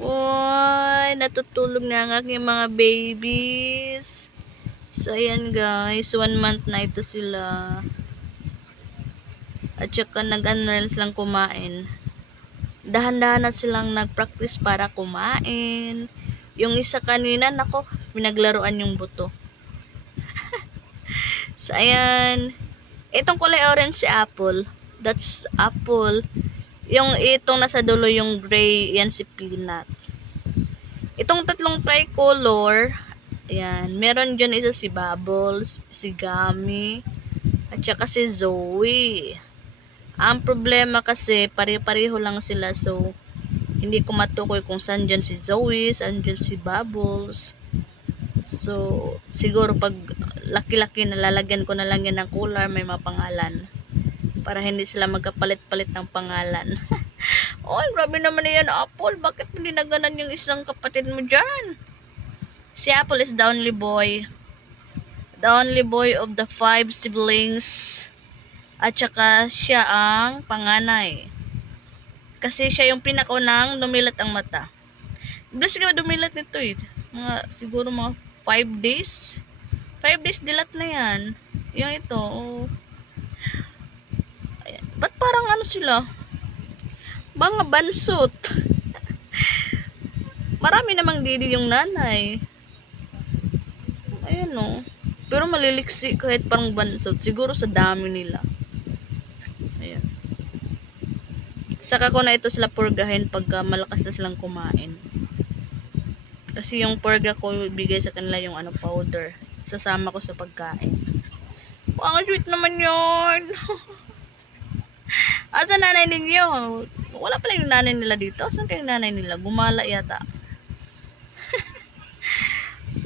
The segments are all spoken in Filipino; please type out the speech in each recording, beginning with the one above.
Uy, natutulog na ang aking mga babies. So, ayan guys. 1 month na ito sila. At saka nag-ano silang kumain. Dahan-dahan na silang nag-practice para kumain. Yung isa kanina, nako, pinaglaruan yung buto. So, ayan. Itong kulay orange si Apple. That's Apple. Yung itong nasa dulo yung gray, yan si Peanut. Itong tatlong tricolor, ayan, meron dyan isa si Bubbles, si Gummy, at saka si Zoe. Ang problema kasi, pare-pareho lang sila, so, hindi ko matukoy kung saan dyan si Zoe, saan dyan si Bubbles. So, siguro pag laki-laki nalalagyan ko na lang yan ng color, may mga pangalan. Para hindi sila magkapalit-palit ng pangalan. Oh, grabe naman na yan, Apple. Bakit hindi naganan yung isang kapatid mo dyan? Si Apple is the only boy. The only boy of the 5 siblings. At saka siya ang panganay. Kasi siya yung pinakaunang dumilat ang mata. Bilas ka dumilat nito eh. Siguro mga 5 days. 5 days dilat na yan. Yung ito, oh. Ayan. Ba't parang ano sila? Mga bansot. Marami namang didi yung nanay. Ayan o. Pero maliliksi kahit parang bansot. Siguro sa dami nila. Ayan. Saka ko na ito sila purgahin pagka malakas na silang kumain. Kasi yung purga ko, bigay sa kanila yung powder. Sasama ko sa pagkain. Ang sweet naman yun. Asa nanay ninyo? Wala pala yung nanay nila dito. Saan kayong nanay nila? Gumala yata.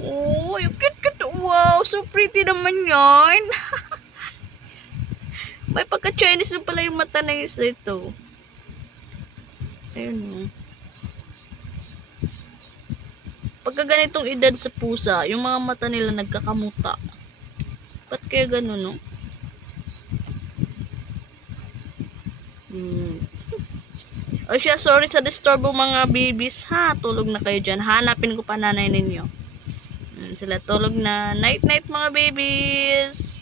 Oh, yung cute. Wow, so pretty naman yan. May pagka-Chinese na pala yung mata na isa ito. Ayun. Pagka ganitong edad sa pusa, yung mga mata nila nagkakamuta. Ba't kaya ganun, no? O siya, sorry sa disturbo mga babies ha. Tulog na kayo dyan. Hanapin ko pa nanay ninyo. Sila tulog na. Night night mga babies.